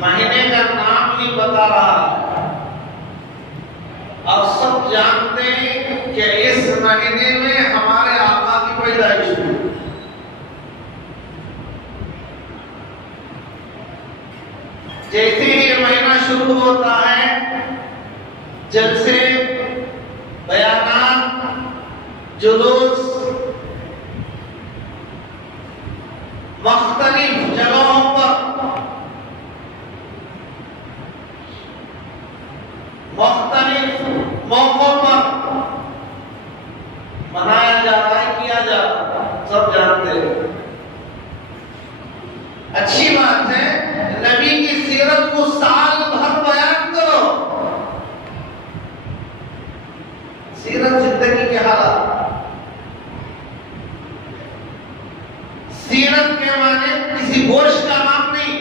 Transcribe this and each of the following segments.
महीने का नाम ही बता रहा है। अब सब जानते हैं कि इस महीने में हमारे आका की पैदाइश हुई। जैसे ही ये महीना शुरू होता है, जलसे, बयानात, जुलूस मुख्तलिफ जगहों पर मुख्तलिफ मौकों पर मनाया जा रहा है, किया जा रहा है, सब जानते हैं। अच्छी बात है, नबी की सीरत को साल भर बयान करो। सीरत जिंदगी के हालात, सीरत के माने किसी गोश्त का नाम नहीं।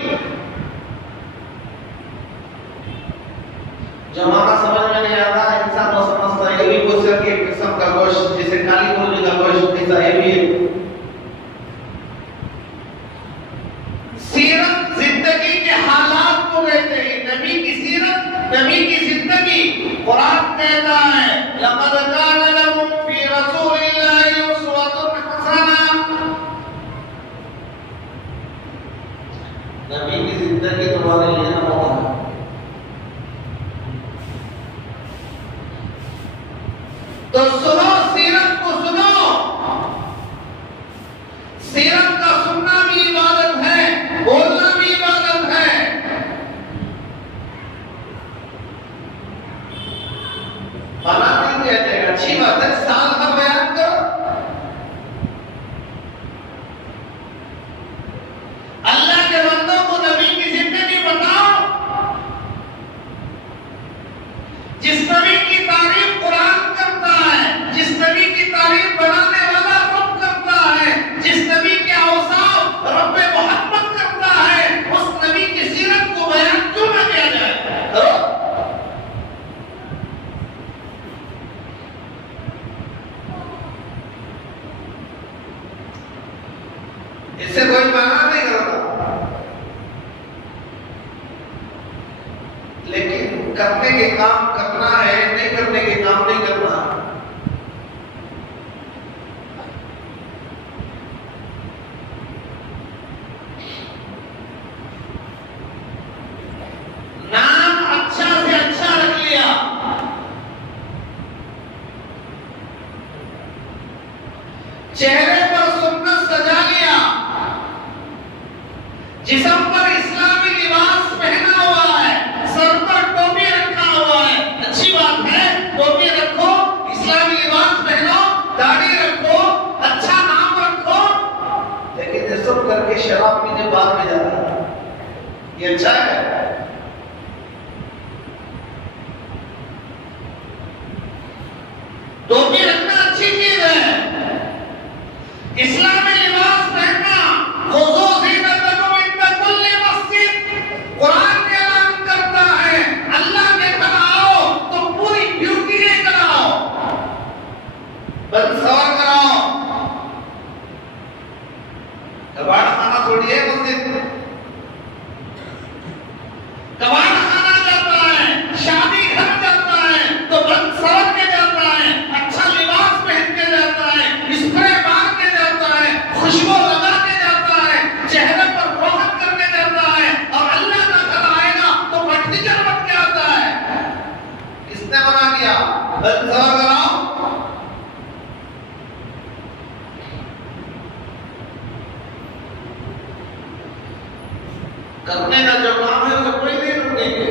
जमाना समझ में नहीं आता, इंसान तो समझता है ये भी गोश्त की एक किस्म का गोश्त, जैसे काली मुर्गी का गोश्त, ऐसा ये भी है। सीरत जिंदगी के हालात को कहते हैं। नबी की सीरत, नबी की जिंदगी, कुरान कहता है लक़द कान लकुम फी रसूलिल्लाहि उस्वतुन हसना। नबी की जिंदगी तुम्हारे लिए नमूना है। तो सुनो, सीरत को सुनो। सीरत का सुनना भी इबादत है, बोलना भी इबादत है। मना नहीं कहते, अच्छी बात है, साल भर बयान करो। अल्लाह के बंदों को नबी की जिंदगी बताओ। करने के काम करना है, नहीं करने के काम नहीं करना। नाम अच्छा से अच्छा रख लिया, चेहरे पर सुन्नत सजा लिया, जिस्म पर इस्लामी लिबास पहना हुआ है, सर पर टोपी रखा हुआ है, अच्छी बात है, टोपी रखो, इस्लामी लिबास पहनो, दाढ़ी रखो, अच्छा नाम रखो, लेकिन ये सब करके शराब पीने बाहर में जा रहा है, ये अच्छा है? टोपी रखना अच्छी चीज है, इस्लामी लिबास पहनना, खुज़ू ज़ीनतकुम इंदा कुल्ली मस्जिद, कुरान ने ऐलान करता है, अल्लाह के घर आओ तो पूरी ब्यूटी लेकर आओ, बंद सवार कराओ, कबाड़ खाना थोड़ी है मस्जिद, कबाड़ खाना जाता है, शादी घर जाता है तो बंद सवार के जाता है, अच्छा लिबास पहन के जाता है, स्प्रे मार के जाता है, खुशबू लगा के जाता है, चेहरे पर रोहन करके जाता है, और अल्लाह का घर आएगा तो मटनिचर बन के आता है। किसने मना किया? बंद सवार कराओ। करने का जो काम है उसे कोई नहीं रोकेंगे,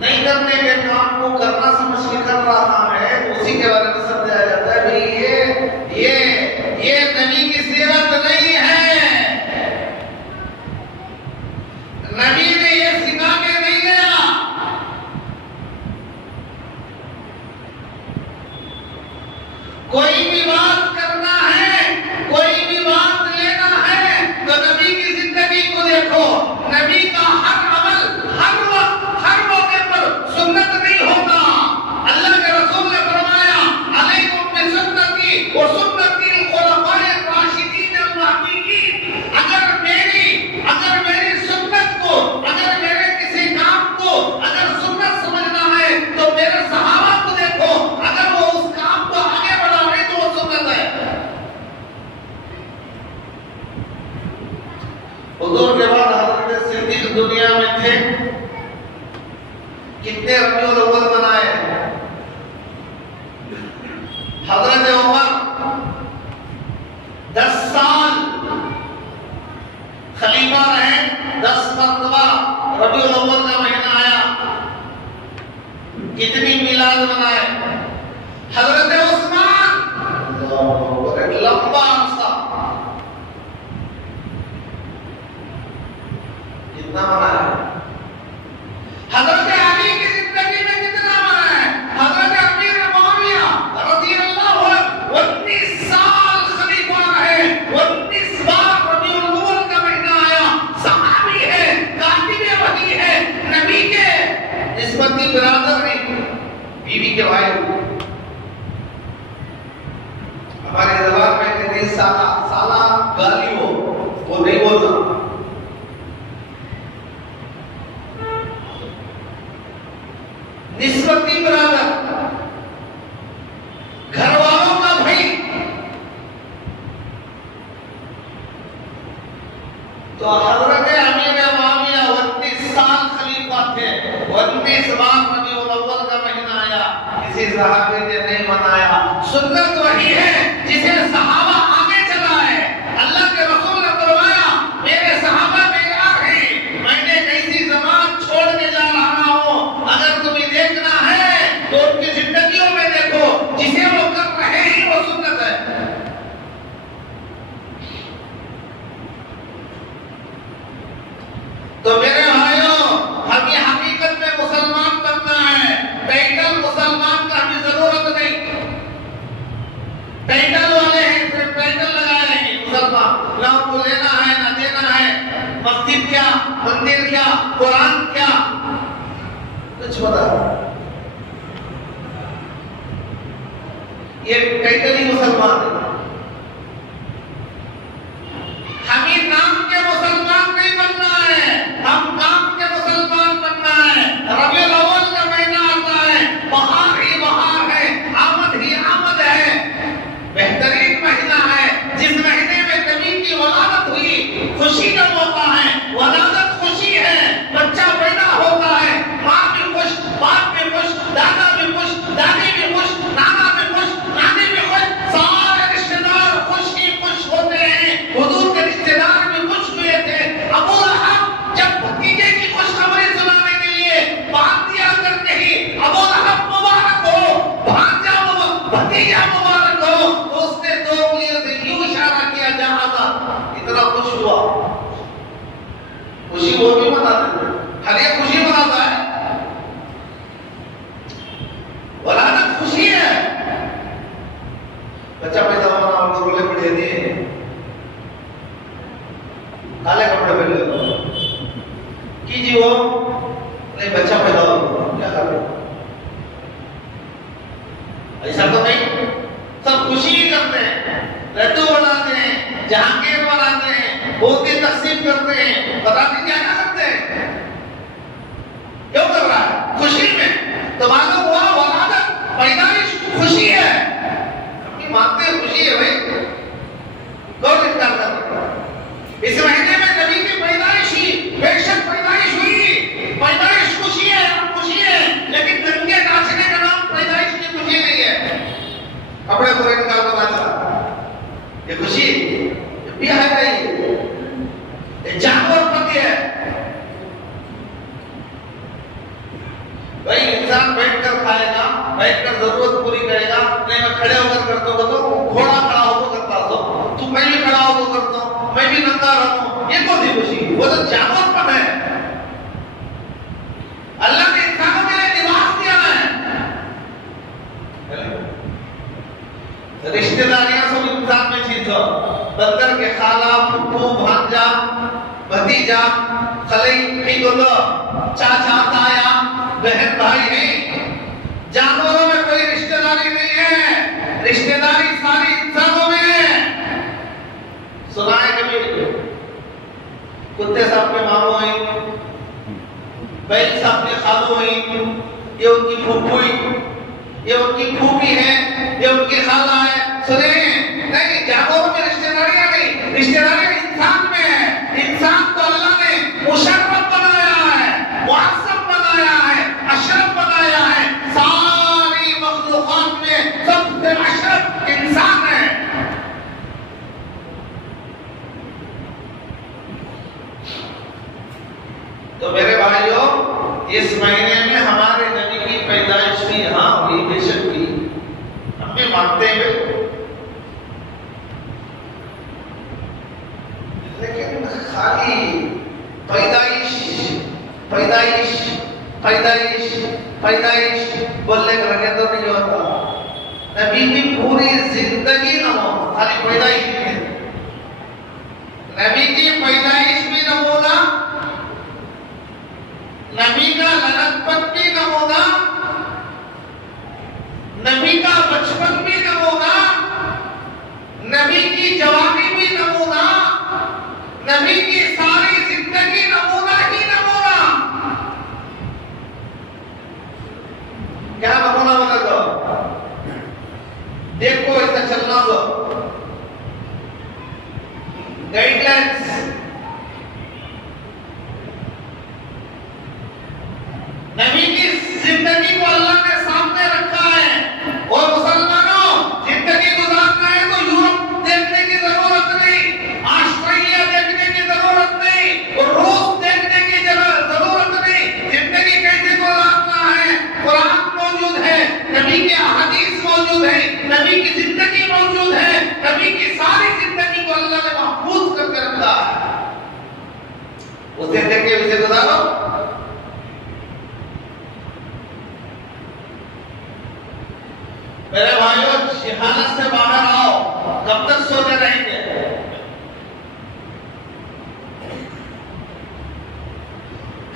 नहीं करने के काम को करना समझ के कर रहा है, उसी के बारे में समझाया जाता है भाई ये नबी की सीरत नहीं है, नबी ने ये सिखा के नहीं गया। कोई भी बात करना है, कोई भी बात लेना है तो नबी की जिंदगी को देखो, नबी का हर अमल हर वक्त हर मौके पर सुन्नत नहीं होता। अल्लाह के रसूल ने फरमाया अलैकुम बिसुन्नती व सुन्नती खुलफाए राशिदीन अल-महदीयीन, अगर मेरी सुन्नत को, अगर मेरे किसी काम को अगर सुन्नत समझना है तो मेरे सहाबा को देखो, अगर वो उस काम को आगे बढ़ा रहे तो वो सुन्नत है। हुजूर के बाद हज़रत सिद्दीक़ दुनिया में थे, कितने रबीउल अव्वल मनाए? हज़रत उमर 10 साल खलीफा रहे, 10 मरतबा रबीउल अव्वल का महीना आया, कितनी मिलाद मनाए? हज़रत उस्मान एक लंबा अरसा कितना मनाया? हज़रत अली की जिंदगी में कितना मनाया? हज़रत अमीर मुआविया रज़ियल्लाहु अन्हु 19 साल खलीफा रहे, 19 बार रबीउल अव्वल का महीना आया, सहाबी है, कातिबे वही है, नबी के निस्बती बिरादर नहीं, बीवी के भाई। हमारे जबान में कहते हैं साला गाली हो, वो नहीं बोलता, निस्बती बराबर, घर वालों का भाई। तो हज़रत अमीर मुआविया 29 साल खलीफा थे, 29 बार रबीउल अव्वल का महीना आया, किसी सहाबी ने नहीं मनाया। सुन्नत वही है जिसे सहाबा आगे चलाए। अल्लाह के रसूल ने फरमाया मेरे सहाबा बेकार हैं, मैंने कैसी ज़बान छोड़ के जा रहा हूं, अगर तुम्हें देखना है तो उनकी जिंदगियों में देखो, जिसे वो कर रहे हैं वो सुन्नत है। तो मेरे भाइयों, हमें हकीकत में मुसलमान बनना है, टाइटल मुसलमान का हमें जरूरत नहीं। टाइटल वाले हैं, सिर्फ टाइटल लगा रहे हैं मुसलमान, ना उनको लेना है ना देना है, मस्जिद क्या, मंदिर क्या, कुरान क्या, कुछ पता। ये टाइटल ही मुसलमान है। हमें नाम के मुसलमान नहीं बनना है, हम और ये खुशी मनाता है। वलादत खुशी है। बच्चा पैदा होना और रोले पड़े दिए, काले कपड़े पहने कीजिए वो नहीं, बच्चा पैदा हो क्या कर रहे? ऐसा तो नहीं, सब खुशी ही करते हैं, लड्डू बनाते हैं, जहांगीर बनाते हैं, बोलते तकसीम करते हैं, बताते क्या क्या करते हैं, क्यों कर रहा है? खुशी में। तो मालूम हुआ वलादत पैदाइश खुशी है। अपनी मानते हैं खुशी है भाई, कौन इनकार कर रहा है? इस महीने में नबी की पैदाइश ही, बेशक पैदाइश हुई, पैदाइश खुशी है, खुशी है, लेकिन नंगे नाचने का नाम पैदाइश की खुशी नहीं है। कपड़े पूरे निकाल कर नाचा, ये खुशी भी है भाई, ये जानवर पति है भाई। इंसान बैठकर खाएगा, बैठकर जरूरत पूरी करेगा, नहीं मैं खड़े होकर करता हूँ तो घोड़ा खड़ा होकर करता हूँ, तू मैं भी खड़ा होकर करता हूँ, मैं भी नंगा रहूं, ये कौन सी खुशी? वो तो जानवरपन है। अल्लाह ने इंसानों के लिए लिबास दिया है। रिश्तेदारियां सब इंसान में चीज हो, बंदर के खाला, फूफू, भांजा, भतीजा, खलई, गोलो, चाचा, ताया, बहन, भाई नहीं। जानवरों में कोई रिश्तेदारी नहीं है, रिश्तेदारी सारी इंसानों में है। सुना है कभी कुत्ते साहब के मामू हुई, बैल साहब के खालू हुई, ये उनकी फूफी, ये उनकी फूफी है, ये उनकी खाला है। सुने नहीं, जानवरों में रिश्तेदारियां नहीं, रिश्तेदारियां इंसान में है। इंसान को अल्लाह ने मुशर्रफ बनाया है, मुअज़्ज़म बनाया है, अशरफ बनाया है। सारी मखलूक़ात में सबसे अशरफ इंसान है। तो मेरे भाइयों, इस महीने में हमारे नबी की पैदाइश भी यहाँ हुई, बेशक भी हम भी मानते हैं, लेकिन खाली पैदाइश पैदाइश पैदाइश पैदाइश बोलने का लगे तो नहीं होता। नबी की पूरी जिंदगी नमूना, खाली पैदाइश नहीं, नबी की पैदाइश भी नमूना, नबी का लड़कपन भी नमूना, नबी का बचपन भी नमूना, नबी की जवानी भी नमूना, नबी की सारी जिंदगी नमूना ही नमूना। क्या नमूना बना दो, देखो इसे चलना दो, गाइडलाइंस। नबी की जिंदगी को अल्लाह ने सामने रखा है। और मुसलमानों, जिंदगी गुजारना है तो यूरोप देखने की जरूरत नहीं, ऑस्ट्रेलिया देखने की जरूरत नहीं, रूस देखने की जरूरत नहीं। जिंदगी कैसे गुजारना है, कुरान मौजूद है, नबी के हदीस मौजूद है, नबी की जिंदगी मौजूद है, नबी की सारी जिंदगी को अल्लाह ने महफूज करके रखा है। उसे देख के उसे गुजारो। मेरे भाइयों, जहालत से बाहर आओ। कब तक सोते रहेंगे?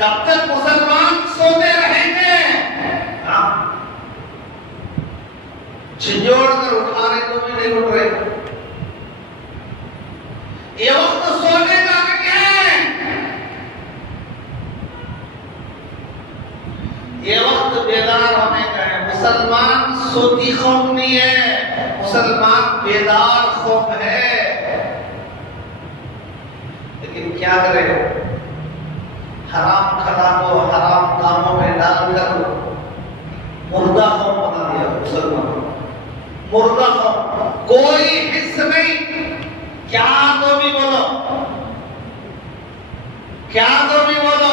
कब तक मुसलमान सोते रहेंगे? झिझोड़ कर उठा रहे तो भी नहीं उठ रहे। ये वक्त सोने का नहीं है, ये वक्त बेदार होने का है। मुसलमान सोती कौम नहीं है, मुसलमान बेदार कौम है। लेकिन क्या करें, हराम खलाको हराम कामों में डालकर मुर्दा कौम बना दिया मुसलमान। मुर्दा कौम, कोई हिस्स नहीं। क्या तो भी बोलो, क्या तो भी बोलो,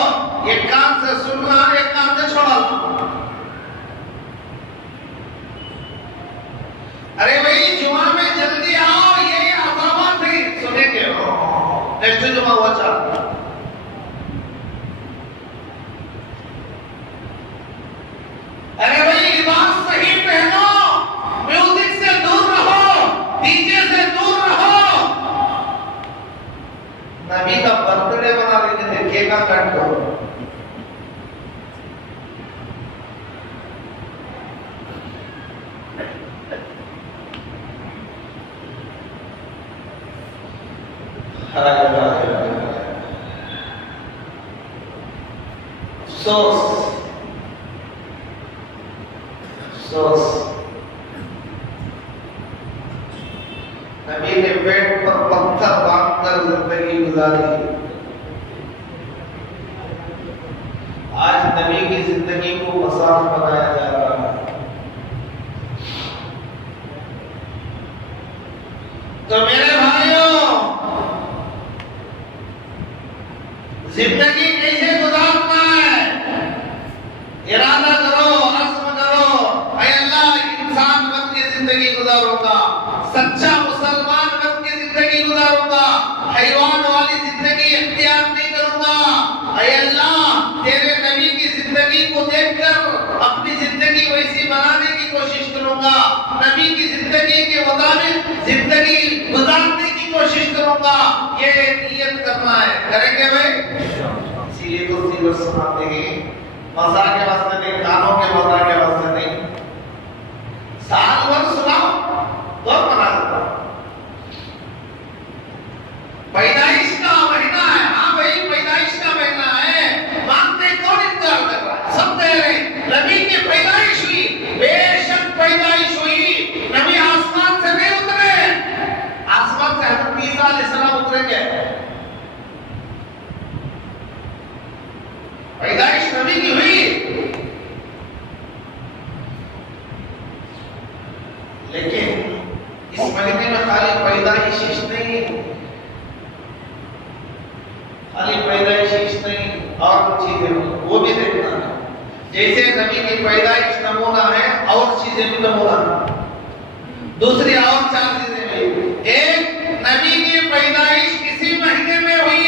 एक कान से सुनना, एक कान से छोड़ना। अरे भाई जुमा में जल्दी आओ, ये अजामत नहीं सुनेंगे। नेक्स्ट जुमा हुआ चार नबी का बर्थडे बना लेते थे, केक का कट करो। अफसोस नबी ने पेट पर पत्थर बांधकर जिंदगी गुजारी। आज नबी की जिंदगी को मसाल बनाया जा रहा है। तो मेरे भाइयों, जिंदगी कैसे गुजारना है, इरादा करो, अज़्म करो, ऐ अल्लाह इंसान बन के जिंदगी गुजारूंगा, सच्चा मुसलमान बन के जिंदगी गुजारूंगा, हैवान वाली जिंदगी इख्तियार नहीं करूंगा। ऐ अल्लाह तेरे नबी की जिंदगी को देखकर अपनी जिंदगी वैसी बनाने की कोशिश करूंगा, नबी की जिंदगी के मुताबिक जिंदगी गुजारने की कोशिश करूंगा। ये नियत करना है, करेंगे भाई? इसीलिए तो सीधे सुनाते हैं, मजा के वास्ते नहीं, कानों के मजा के वास्ते नहीं। साल भर सुनाओ तो मना करता। पैदाइश का महीना है, हाँ भाई पैदाइश का महीना है, मानते कौन इनकार कर रहा है? सब कह रहे हैं नबी की पैदाइश हुई, बेशक पैदाइश हुई, नबी आसमान से नहीं उतरे। आसमान से हज़रत ईसा अलैहिस्सलाम उतरेंगे। पैदाइश नबी की हुई, लेकिन इस महीने में खाली पैदाइश नहीं, खाली पैदाइश नहीं, और चीजें वो भी देखना है। जैसे नबी की पैदाइश नमूना है, और चीजें भी नमूना है। दूसरी और चार चीजें भी। एक, नबी की पैदाइश किसी महीने में हुई,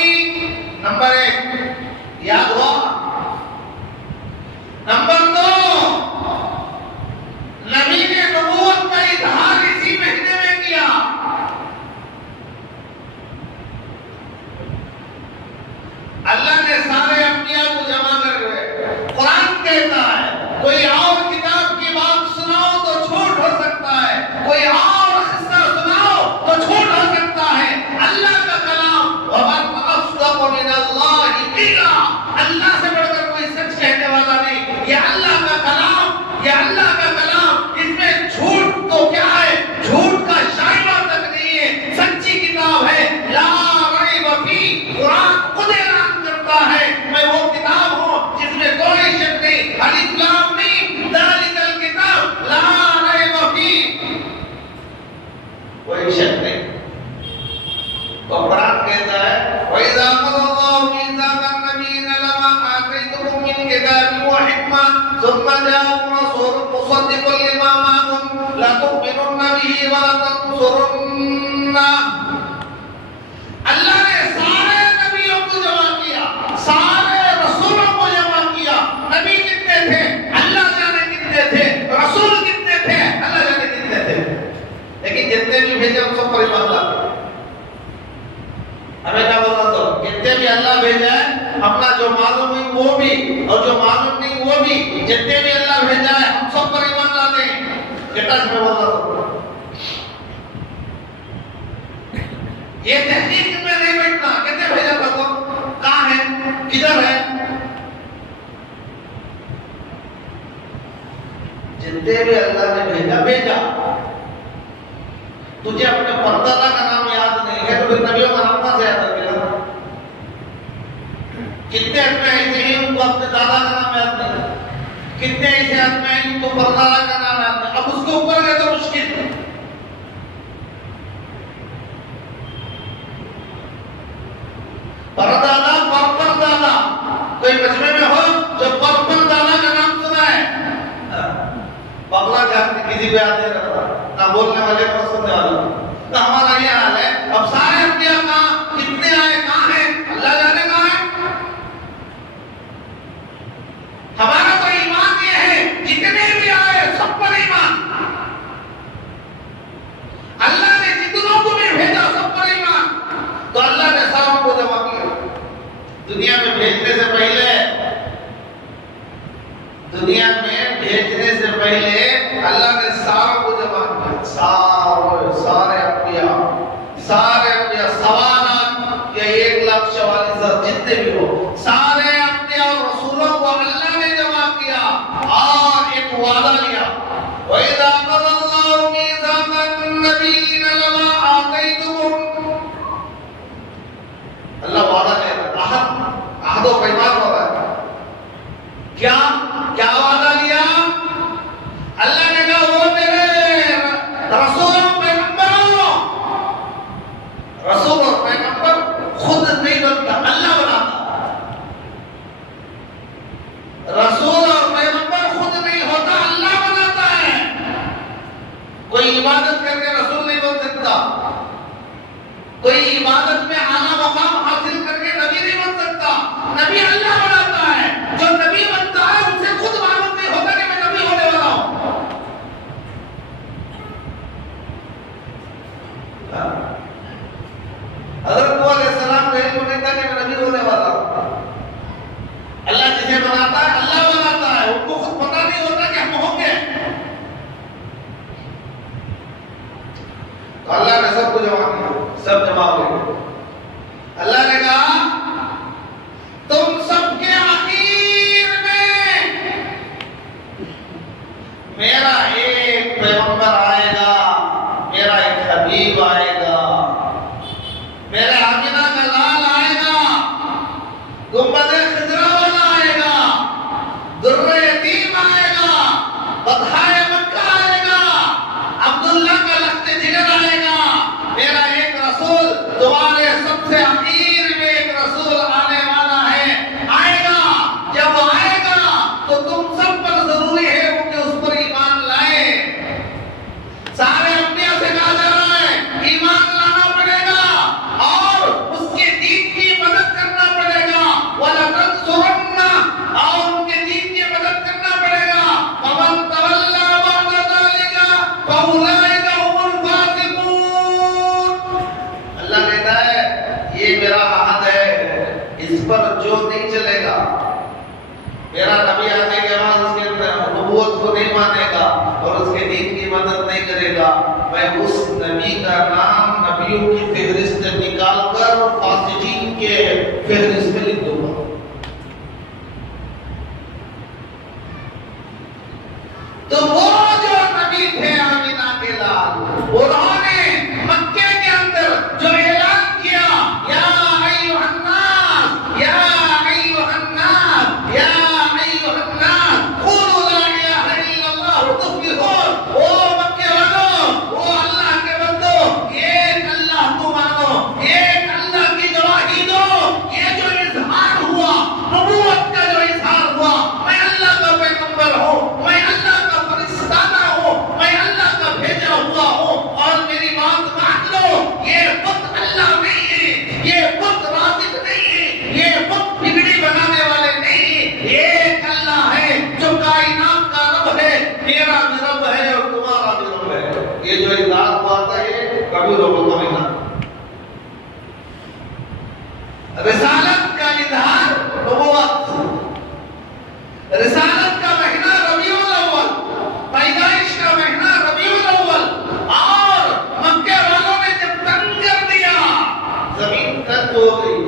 नंबर 1 याद हुआ। नंबर 2, नबी ने नबूवत का इजहार इसी महीने में किया। अल्लाह ने सारे अंबिया को जमा कर दिए। कुरान कहता है कोई और किताब की बात सुनाओ तो झूठ हो सकता है, कोई और किस्सा सुनाओ तो झूठ हो सकता है। अल्लाह का कलाम वमन अस्दक़ु मिनल्लाहि क़ीला, अल्लाह से बढ़कर कोई सच कहने वाला नहीं। ये अल्लाह का कलाम, ये अल्लाह का कलाम, इसमें झूठ तो क्या है, झूठ का शाइबा तक नहीं है, सच्ची किताब है। ला रैब फी, कुरान खुद ऐलान करता है मैं वो किताब हूँ जिसमें कोई शक नहीं, अलिफ लाम मीम ज़ालिकल किताब ला रैब फी, कोई शक नहीं। तो कुरान कहता है वइज़ा क़ज़ल्लाहु मीज़ाक़न नबिय्यिन लमा आतैतुकुम मिन किताबिन व हिकमा सुम्मा जाअकुम रसूलुन मुसद्दिक़ुन लिमा मअकुम लतु'मिनुन्ना बिही व लतंसुरुन्ना। अल्लाह ने सारे नबियों को जमा किया, सारे रसूलों को जमा किया। नबी कितने थे अल्लाह जाने कितने थे, रसूल कितने थे अल्लाह जाने कितने थे, लेकिन जितने भी भेजे हम सब पर ईमान लाते। हमें क्या बोलना, तो जितने भी अल्लाह भेजा है, अपना जो मालूम है वो भी और जो मालूम नहीं वो भी, जितने भी अल्लाह भेजा है हम सब पर ईमान लाते हैं। कितना में बोलना, तो ये तहकीक में नहीं बैठना, कितने भेजा था, तो कहाँ है, किधर है। जितने भी अल्लाह ने भेजा भेजा। तुझे अपने परदादा का नाम याद नहीं है तो फिर नबियों का नाम कहां से याद रखेगा? कितने आदमी ऐसे हैं उनको अपने दादा का नाम याद नहीं, कितने ऐसे आदमी हैं उनको परदादा का नाम याद नहीं। अब उसके ऊपर गए तो मुश्किल। परदादा परदादा, कोई मजमे में हो जो परदादा का नाम सुना है? बगला जाते किसी को याद नहीं रहता, ना बोलने वाले को सुनने वाला। तो हमारा ये हाल है। अब सारे अंबिया कहाँ, कितने आए, कहाँ है, अल्लाह जाने कहाँ है। हमारा तो ईमान ये है जितने भी आए सब पर ईमान, अल्लाह ने जितनों को भी भेजा सब पर ईमान। तो अल्लाह ने सबको जमा दुनिया में भेजने से पहले अल्लाह ने सारों को जमा किया, सारे अंबिया सवालात या 1,44,000 जितने भी हो, सारे अंबिया और रसूलों को अल्लाह ने जमा किया और एक वादा लिया, वइज़ा क़ज़ल्लाहु मीज़ाक़न नबिय्यीन लमा आतैतुकुम, अल्लाह वादा ले रहा है, अहद व पैमान हो रहा है। क्या वादा लिया? अल्लाह ने कहा वो मेरे रसूल और पैगंबर खुद नहीं बनता, अल्लाह बनाता। रसूल और पैगंबर खुद नहीं होता, अल्लाह बनाता है। कोई इबादत करके रसूल नहीं बन सकता, कोई इबादत में आला मकाम हासिल करके नबी नहीं बन सकता। नबी अल्लाह बनाता है, जो नबी बनता है उसे खुद मालूम नहीं होता कि मैं नबी होने वाला हूं। हज़रत नूह अलैहिस्सलाम को इल्म नहीं था कि मैं नबी होने वाला हूं। अल्लाह जिसे बनाता है अल्लाह बनाता है, उनको खुद पता नहीं होता कि हम होंगे। तो अल्लाह ने सबको जमा किया, सब जमा हो गए। अल्लाह ने कहा तुम सबके आखिर में मेरा एक पैगंबर आएगा, मेरा एक हबीब आएगा, मेरे आमिना का लाल आएगा, गुंबद खिजरा वाला आएगा, दुर्रे यतीम आएगा, बदहाए मक्का आएगा, अब्दुल्ला का लख्त जिगर आएगा। मेरा एक रसूल तुम्हारे सबसे आखिर में एक रसूल आने वाला है, आएगा। जब आएगा तो तुम सब पर जरूरी है कि उस पर ईमान लाए। सारे अंबिया से कहा जा रहा है ईमान लाना पड़ेगा और उसके दीन की मदद करना पड़ेगा। वला तंसुरन्ना, और उनके दीन की मदद करना पड़ेगा। फमन तवल्ला बअद ज़ालिका फउलाइका हुमुल फासिकून। अल्लाह कहता है ये मेरा अहद है, इस पर जो नहीं चलेगा, मेरा नबी आने के बाद उसके नबूवत को नहीं मानेगा और उसके दीन की मदद नहीं करेगा, मैं उस नबी का नाम नबियों की फहरिस्त निकाल कर फासिकीन के फहरिस्त में लिख दूंगा। तो वो जो नबी थे आमिना के लाल, उन्होंने मक्के के अंदर जो ऐलान किया, या अय्युहन्नास, या अय्युहन्नास, या अय्युहन्नास क़ूलू ला इलाहा इल्लल्लाह तुफ़्लिहून। ओ मक्के वालों, ओ अल्लाह के बंदो, एक अल्लाह को मानो, एक अल्लाह की गवाही दो। ये जो इज़हार हुआ, नबूवत का जो इज़हार हुआ, मैं अल्लाह का पैगंबर हूं, मैं अल्लाह का फरिश्ता हूं, मैं अल्लाह का भेजा हुआ हूं और मेरी बात मान लो। ये बुत अल्लाह नहीं है, ये बुत राज़िक नहीं है, ये बुत बिगड़ी बनाने वाले नहीं। एक अल्लाह है जो कायनात का रब है, मेरा भी रब है और तुम्हारा भी रब है। ये जो इज़हार हुआ था ये कभी लोगों को नहीं था। रिसालत का इज़हार नबूवत, रिसालत का महीना रबीउल अव्वल, पैदाइश का महीना रबीउल अव्वल, और मक्के वालों ने जब तंग कर दिया, जमीन तंग हो गई,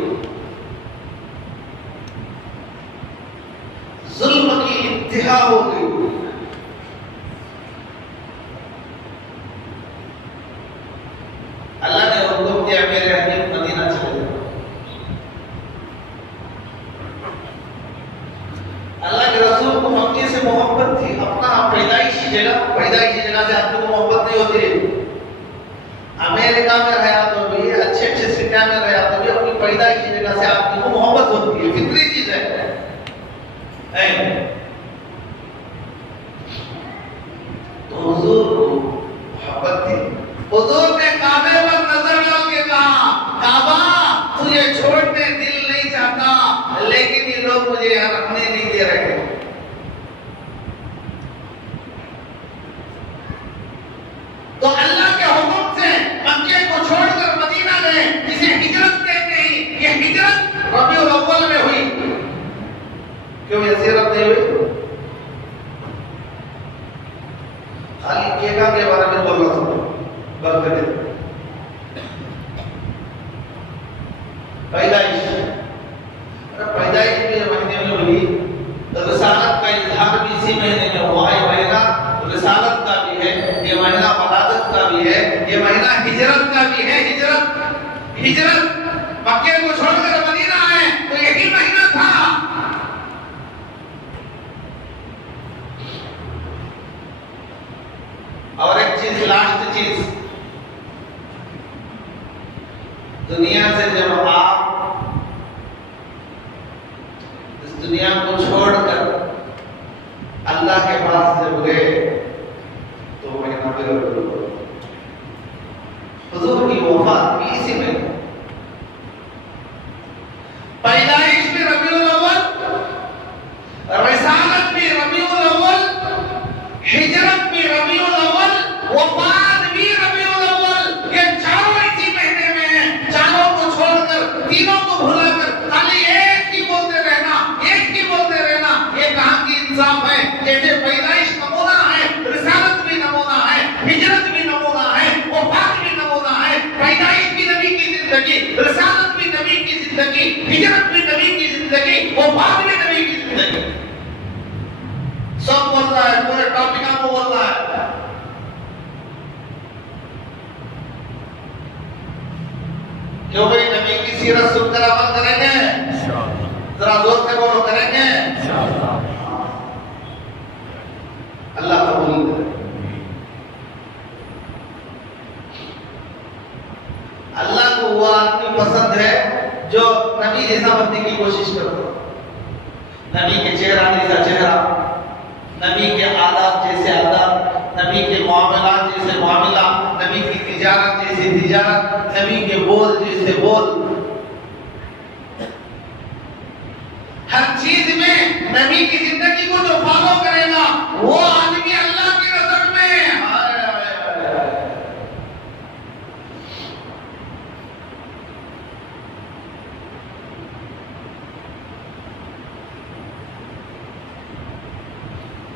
जुल्म की इंतहा हो गई। अल्लाह ने हुक्म दिया मेरे हबीब मदीना चले जाओ। अल्लाह के रसूल को मक्के से मोहब्बत थी, अपना पैदाइशी जगह से आदमी को मोहब्बत नहीं होती। अमेरिका में रहा तो भी, अच्छे सिटी में रहा तो भी अपनी पैदाइशी जगह से आदमी को मोहब्बत होती है, फितरी चीज है। तो हुजूर को मोहब्बत थी। हुजूर ने काबे पर नजर डाल के कहा, काबा तुझे छोड़ने दिल नहीं चाहता, लेकिन ये लोग मुझे यहाँ रखने नहीं दे रहे। तो अल्लाह के हुक्म से मक्के को छोड़कर मदीना गए, जिसे हिजरत कहते हैं। ये हिजरत रबीउल अव्वल में अकीका के बारे में बोल रहा था बरकत पैदाइश के महीने में हुई तो रिसालत का इजहार भी इसी महीने में हुआ। ये महीना रिसालत का भी है, ये महीना वलादत का भी है, ये महीना हिजरत का भी है। हिजरत मक्के को छोड़कर मदीना आए तो यही महीना था। और एक चीज, लास्ट चीज, दुनिया से जब आप इस दुनिया को छोड़कर अल्लाह के पास जब गए तो महीना फिर हुजूर की वफात भी इसी में, पैदाइश भी रबीउल अव्वल, रिसालत भी रबीउल अव्वल, हिजरत भी रबीउल अव्वल, वफात भी रबीउल अव्वल। ये चारों इसी महीने में हैं। चारों को छोड़कर, तीनों को भुलाकर खाली एक ही बोलते रहना। ये कहां की इंसाफ है? जैसे पैदाइश नमूना है, रिसालत भी नमूना है, हिजरत भी नमूना है, वफात भी नमूना है। पैदाइश भी नबी की जिंदगी, रिसालत भी नबी की जिंदगी, हिजरत भी नबी की जिंदगी, वफात भी नबी की जिंदगी। सब बोल रहा है, पूरे टॉपिक को बोल रहा है। क्यों भाई? नबी की सीरत सुनकर अमल करेंगे, जरा जोर से बोलो, करेंगे अल्लाह कबूल करे। अल्लाह को वो आदमी पसंद है जो नबी जैसा बनने की कोशिश करता, नबी के चेहरा जैसा चेहरा, नबी के आदाब जैसे आदाब, नबी के मामलात जैसे मामला, नबी की तिजारत जैसे तिजारत, नबी के बोल जैसे बोल। हर चीज में नबी की जिंदगी को जो फॉलो करेगा वो आदमी अल्लाह की नजर में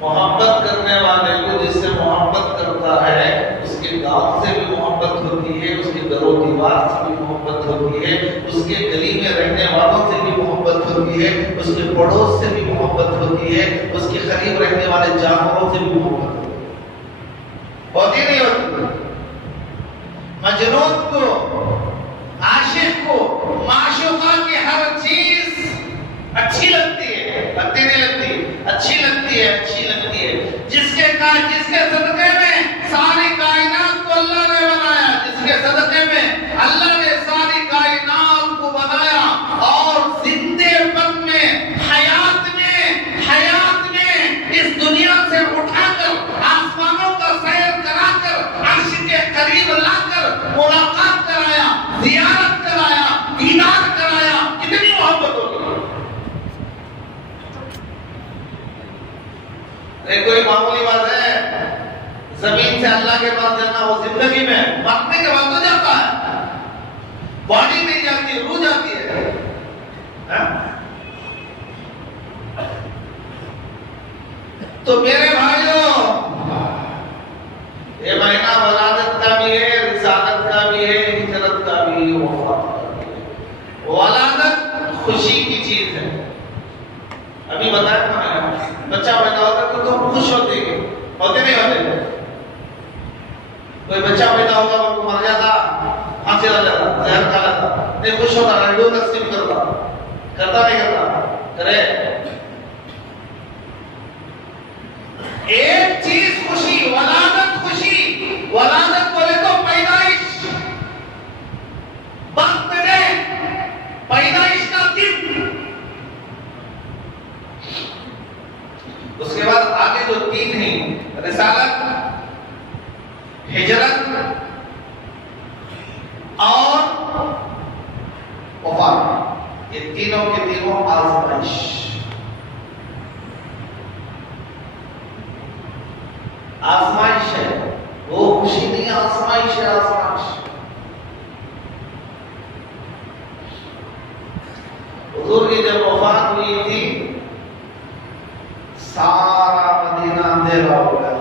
मोहब्बत करने वाले को जिससे मोहब्बत करता है उसके गांव से भी मोहब्बत होती है, उसके घरों दीवार से भी मोहब्बत होती है, उसके गली में रहने वालों से भी मोहब्बत होती है, उसके पड़ोस से भी मोहब्बत होती है, उसके करीब रहने वाले जानवरों से भी मोहब्बत होती नहीं होती। मजनून को, आशिक को, माशूका की हर चीज अच्छी लगती है, लगती नहीं लगती? अच्छी लगती है। जिसके सदके में सारी कायनात को अल्लाह ने बनाया, जिसके सदके में अल्लाह ने सारी कायनात को बनाया और जिंदेपन में, हयात में इस दुनिया से उठाकर आसमानों का सैर कराकर अर्श के करीब लाकर मुलाकात कराया, जियारत कराया, दीदार कराया। कितनी मोहब्बत होगी। कोई मामूली बात है जमीन से अल्लाह के पास जाना, वो जिंदगी में मरने के बाद तो जाता है, बॉडी नहीं जाती, रूह जाती है। तो मेरे भाइयों, ये महीना वलादत का भी है, रिसालत का भी है, हिजरत का भी है, वफात का भी है। वलादत खुशी की चीज है। अभी बताया था मैंने, बच्चा पैदा होता तो तुम खुश होते नहीं होते? कोई बच्चा पैदा होगा वो मर जाता, फांसी लग जाता, जहर खा लेता, नहीं खुश होता, रेडियो तकसीम करता नहीं करता? करे। एक चीज खुशी, वलादत खुशी। वलादत बोले तो पैदाइश, बर्थडे, पैदाइश का दिन। उसके बाद आगे जो तीन ही, रिसालत, हिजरत और वफात, ये तीनों के तीनों आजमाइश। आजमाइश है, वो खुशी नहीं, आजमाइश है, आजमाइश। हुजूर की जब वफात हुई थी सारा मदीना अंधेरा हो गया।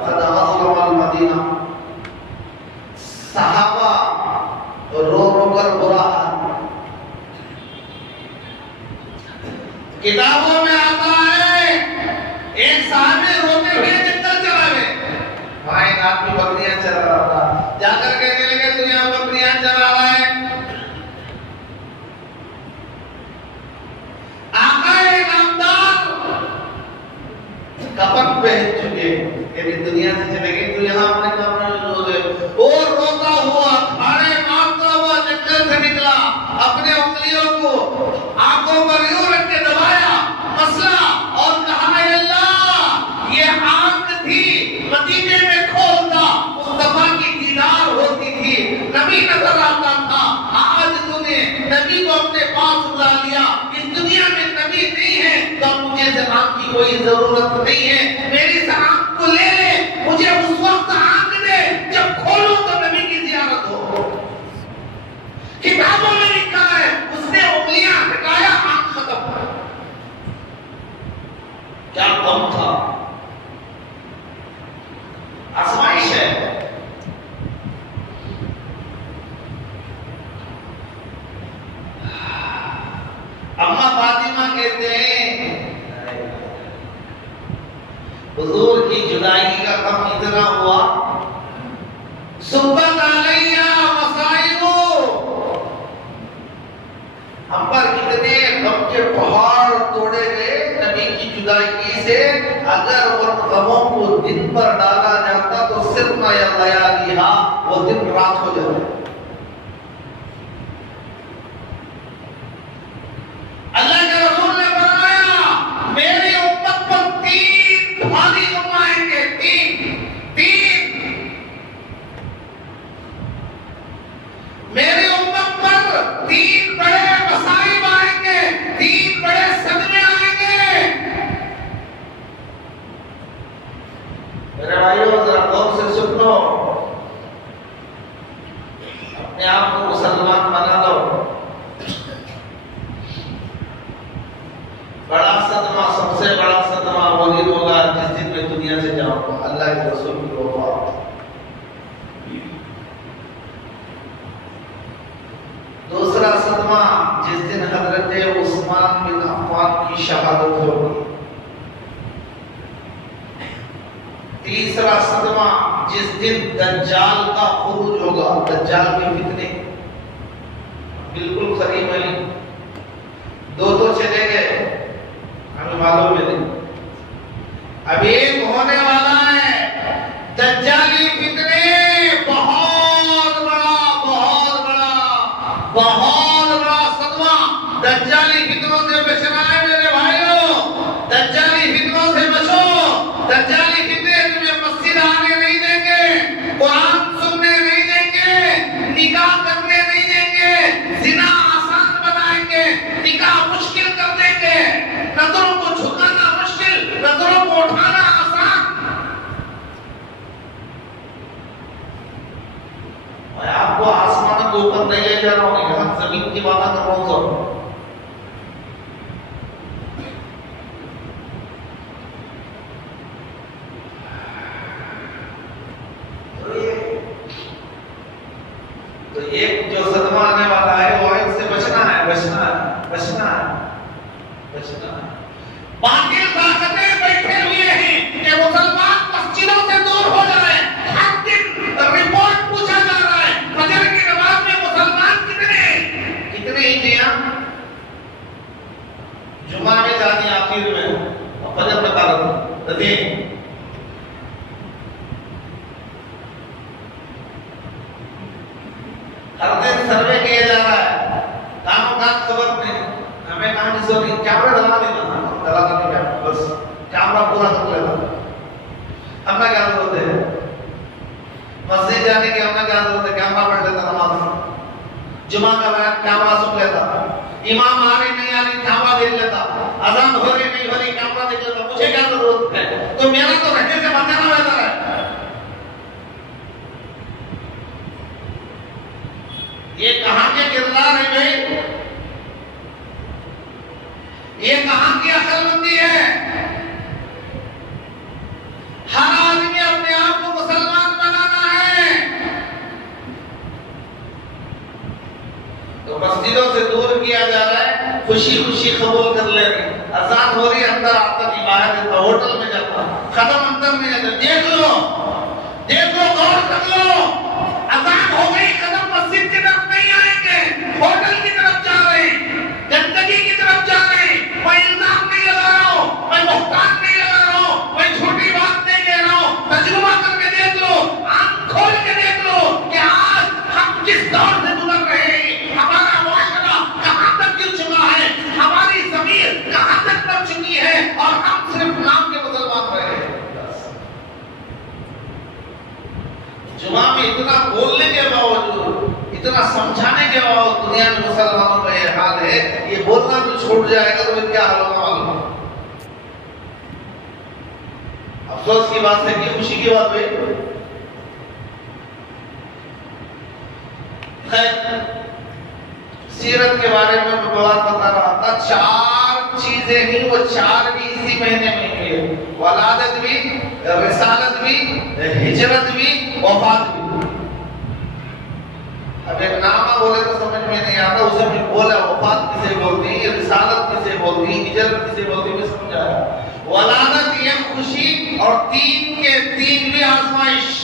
किताबों में आता है एक साहब रोते हुए जंगल चला गए, वहां एक आदमी बकरियां चरा रहा था, जाकर कहने लगे तू यहाँ बकरियां चरा रहा है, आका नामदार कफन पहन चुके, ये दुनिया से चले गए, तो यहाँ अपने कमरे में रो रहे, और रोता हुआ खाने मारता हुआ जंगल से निकला, अपने उंगलियों को आंखों पर यूं रख के दबाया, मसला और कहा अल्लाह ये आंख थी मदीने में खोलता, मुस्तफा की दीदार होती थी, नबी नजर आता था, आज तूने नबी को अपने पास बुला लिया, इस दुनिया में नबी नहीं है तो मुझे इस आंख की कोई जरूरत नहीं है, मेरी इस आंख को ले ले, मुझे उस वक्त आंख दे जब खोलो तो नबी की जियारत हो। किताबों में लिखा है उसने उंगलियां हटाया, आंख खत्म। क्या कम था, आजमाइश है। अम्मा फातिमा कहते हैं हुजूर की जुदाई का गम इतना हुआ, सुब्बत अलैया मसाइबो, हम पर कितने गम के पहाड़ तोड़े गए नबी की जुदाई से, अगर उन गमों को दिन पर डाला जाता तो सिर्फ ना लयालिहा, वो दिन रात हो जाता। अल्लाह के रसूल ने फरमाया मेरी उम्मत पर तीन भारी गम आएंगे, तीन मेरी उम्मत पर तीन बड़े मसाइब आएंगे, तीन बड़े सदमे आएंगे। मेरे भाइयों जरा गौर से सुन लो, अपने आप को मुसलमान बना लो। बड़ा सदमा, सबसे बड़ा सदमा वो दिन होगा जिस दिन मैं दुनिया से जाऊंगा, अल्लाह के रसूल की वफात। दूसरा सदमा जिस दिन हजरत उस्मान बिन अफ़्फ़ान की शहादत होगी। तीसरा सदमा जिस दिन दज्जाल का खुरूज होगा, दज्जाल के फितने बिल्कुल करीब है, दो चले गए, हमें मालूम है नहीं, अब एक होने वाला है दज्जाली फितने, बहुत बड़ा सदमा। दज्जाली फितनों से बचना है मेरे भाइयों, दज्जाली फितनों से बचो। दज्जाली फितने तुम्हें मस्जिद आने नहीं देंगे, कुरान सुनने नहीं देंगे, निकाह करने नहीं देंगे, जिना आसान बनाएंगे, निकाह मुश्किल कर देंगे, नजरों को झुकाना मुश्किल, नजरों को उठाना आसान। मैं आपको आसमान के ऊपर नहीं ले जा रहा हूँ, यहाँ जमीन की बात कर रहा हूँ। तो एक जो सदमा आने वाला है वो इससे बचना है, बचना है। बाकी ताकतें बैठे हुए हैं कि मुसलमान मस्जिदों से दूर हो जाए, हर दिन रिपोर्ट पूछा जा रहा है फजर की नमाज में मुसलमान कितने ही दिया, जुमा में जाती आखिर में, फजर में कारत नदी। हर दिन सर्वे किया जा रहा है, काम खबर नहीं, हमें कहानी सुनी, कैमरा लगा देना, बस कैमरा पूरा कर लेना। हमें क्या जरूरत है मस्जिद जाने की, हमें क्या जरूरत है, कैमरा बैठ लेता नमाज, जुमा का बैठ कैमरा सुन लेता, इमाम आ रही नहीं आ रही कैमरा देख लेता, अजान हो रही नहीं हो रही कैमरा देख लेता, मुझे क्या जरूरत है, तो मेरा तो रहने से बचाना बेहतर है। ये कहां के किरदार है भाई, ये कहां की अकलमंदी है। हर आदमी अपने आप को मुसलमान बनाना है, तो मस्जिदों से दूर किया जा रहा है, खुशी खुशी कबूल कर ले रहे, अजान हो रही है अंदर आता नहीं बाहर देता, होटल में जाता, खत्म अंदर में जाता, देख लो गौर कर लो, अजान हो गई कदम मस्जिद की तरफ नहीं आएंगे, होटल की तरफ जा रहे हैं, गंदगी की तरफ जा रहे हैं। मैं इल्जाम नहीं लगा रहा हूं, मैं मुख्तार नहीं लगा रहा हूं, मैं छोटी बात नहीं कह रहा हूं, तजुर्बा करके देख लो, आंख खोल के देख लो कि आज हम किस दौर से गुजर रहे हैं, हमारा मुआशरा कहां तक गिर चुका है, हमारी जमीन कहां तक बढ़ चुकी है और हम सिर्फ नाम के मुसलमान रहे हैं। जुमा में इतना बोलने के बावजूद, इतना समझाने के बावजूद दुनिया में मुसलमानों का ये हाल है, ये बोलना भी छूट जाएगा तो फिर क्या हाल होगा मालूम? अफसोस की बात है कि खुशी की बात है। खैर, सीरत के बारे में मैं बात बता रहा था, 4 चीजें ही, वो 4 भी इसी महीने में हुई है, वलादत भी, रिसालत भी, हिजरत भी, वफात भी। अब एक नाम बोले तो समझ में नहीं आता, उसे मैं बोला वफात किसे बोलती है, रिसालत किसे बोलती है, हिजरत किसे बोलती है, मैं समझाया। वलादत ये खुशी और 3 के 3 भी आजमाइश।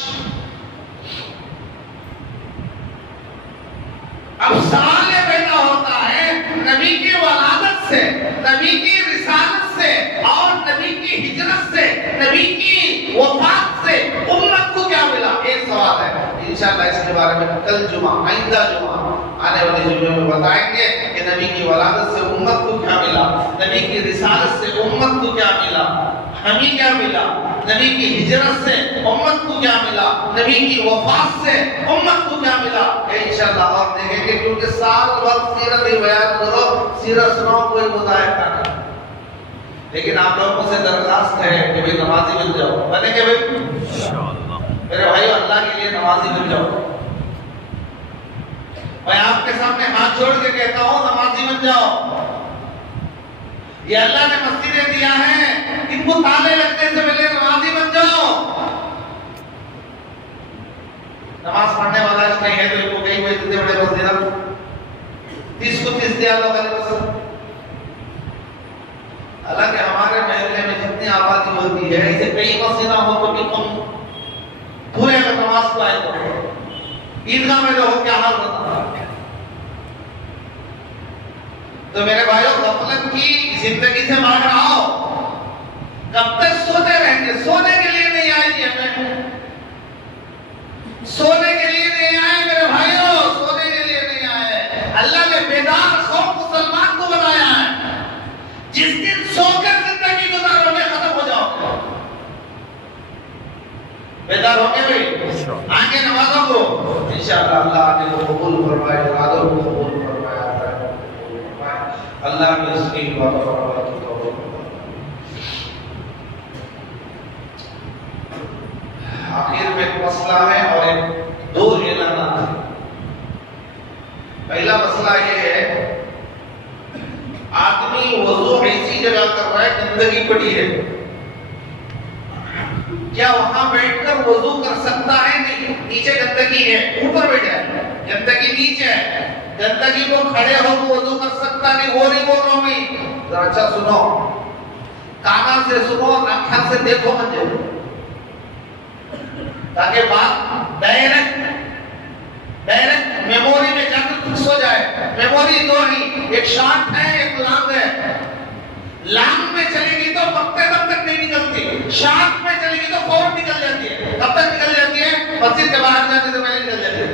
अब सवाल ये पैदा होता है, नबी की वलादत से, नबी की रिसालत से और नबी की हिजरत से, नबी की वफात से उम्मत को क्या मिला? एक सवाल है। इंशाअल्लाह इसके बारे में कल जुमा, आइंदा जुमा, आने वाले जुमे में बताएंगे कि नबी की वलादत से उम्मत को क्या मिला, नबी की रिसालत से उम्मत को क्या मिला, हमें क्या मिला, नबी की हिजरत से उम्मत को क्या मिला, नबी की वफात से उम्मत को क्या मिला। इंशाअल्लाह आप देखेंगे, क्योंकि साल भर सीरत ही बयान करो, सीरत सुनाओ, कोई मुदायका नहीं। लेकिन आप लोगों से दरखास्त है कि भाई नमाजी बन जाओ, बनेंगे भाई मेरे भाई, अल्लाह के लिए नमाजी बन जाओ। मैं आपके सामने हाथ जोड़ के कहता हूं, नमाजी बन जाओ। ये अल्लाह ने मस्जिदें दिया है, इनको ताले लगने से पहले नमाजी बन जाओ। नमाज पढ़ने वाला नहीं है तो इनको कहीं कोई इतने बड़े मस्जिद 30 को 30 दिया लोग बस। हालांकि हमारे महल्ले में जितनी आबादी होती है, इसे कई मस्जिद हो तो कि तुम पूरे में नमाज को आए तो ईदगाह में लोगों क्या हाल होता है। तो मेरे भाइयों, गफलत की जिंदगी से बाहर आओ। कब तक सोते रहेंगे? सोने के लिए नहीं आए जी हमें, सोने के लिए नहीं आए मेरे भाइयों, सोने के लिए नहीं आए। अल्लाह ने बेदार खौफ मुसलमान को बनाया है। जिस दिन सोकर जिंदगी गुजारोगे खत्म हो जाओगे। बेदार होंगे भाई, आगे नमाजों को इंशाअल्लाह अल्लाह आगे को कबूल फरमाए, इरादों को कबूल फरमाए, अल्लाह ने इसकी बात फरमाए तो आखिर में एक मसला है और एक 2 ऐलान है। पहला मसला ये है, आदमी वजू ऐसी जगह कर रहा है, गंदगी पड़ी है, क्या वहां बैठकर वजू कर सकता है? नहीं, नीचे गंदगी है, ऊपर बैठा है, गंदगी नीचे है, गंदगी को खड़े हो वजू कर सकता नहीं। वो नहीं बोल रहा हूं मैं, अच्छा सुनो, कान से सुनो, आंखों से देखो मुझे, ताकि बात डायरेक्ट मेमोरी में जाकर फिक्स हो जाए। मेमोरी 2 ही, एक शॉर्ट है, एक लॉन्ग है। लॉन्ग में चलेगी तो वक्त तक नहीं निकलती, शॉर्ट में चलेगी तो फौरन निकल जाती है। कब तक निकल जाती है? मस्जिद के बाहर जाने से पहले निकल जाती है।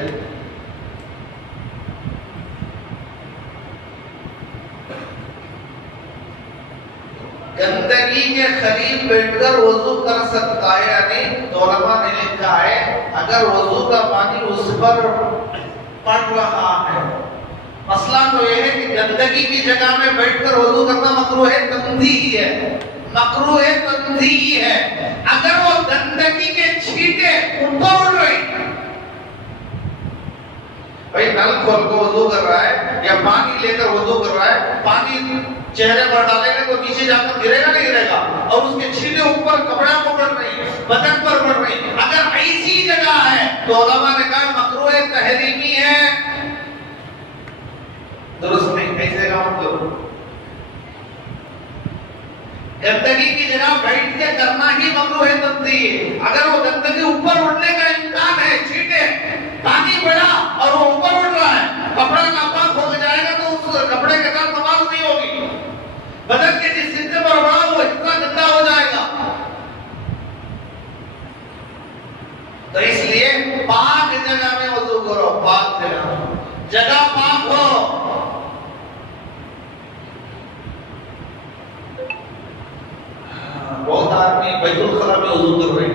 गंदगी के करीब बैठकर वजू कर सकता है या नहीं? तो उलमा ने लिखा है, अगर वजू का पानी उस पर पड़ रहा है। मसला तो यह है कि गंदगी की जगह में बैठकर वजू करना मकरूह है, तंज़ीही है, मकरूह है, तंज़ीही है। अगर वो गंदगी के छींटे ऊपर उड़ रही, भाई नल खोल को वजू कर रहा है या पानी लेकर वजू कर रहा है, पानी चेहरे पर डालेंगे तो नीचे जाकर गिरेगा नहीं गिरेगा, और उसके छींटे ऊपर कपड़ा पर पड़ रही, बदन पर पड़ रही, अगर ऐसी जगह है तो उलमा ने कहा मकरूह तहरीमी है। दुरुस्त नहीं, ऐसे का मतलब गंदगी की जगह बैठ के करना ही मकरूह है तब्दील। अगर वो गंदगी ऊपर उड़ने का इम्कान है, छींटे पानी पड़ा और वो ऊपर उड़ रहा है, कपड़ा नापाक हो जाएगा तो उस कपड़े के साथ नमाज नहीं होगी। बदन के जिस हिस्से पर उड़ा वो हिस्सा गंदा हो जाएगा। तो इसलिए पाक जगह में वजू करो, पाक जगह पाक हो। बहुत आदमी बैतुल खला में वजू कर रहे हैं,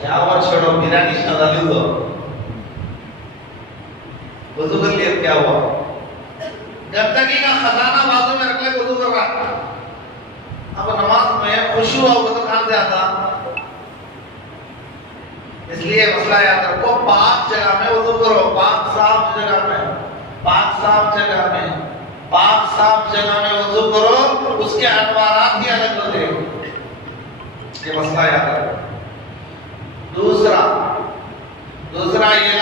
क्या हुआ, छोड़ो बिरानी शादी तो वजू कर लिया, क्या हुआ, गंदगी का खजाना बाजू में रख ले, वजू कर रहा। अब नमाज में खुशू होगा तो कहां से आता? इसलिए मसला याद रखो, पाक जगह में वजू करो, पाक साफ जगह में, पाक साफ जगह में, पाक साफ जगह में वजू करो, उसके अनवारात ही अलग होते हैं। ये मसला याद रखो। दूसरा ये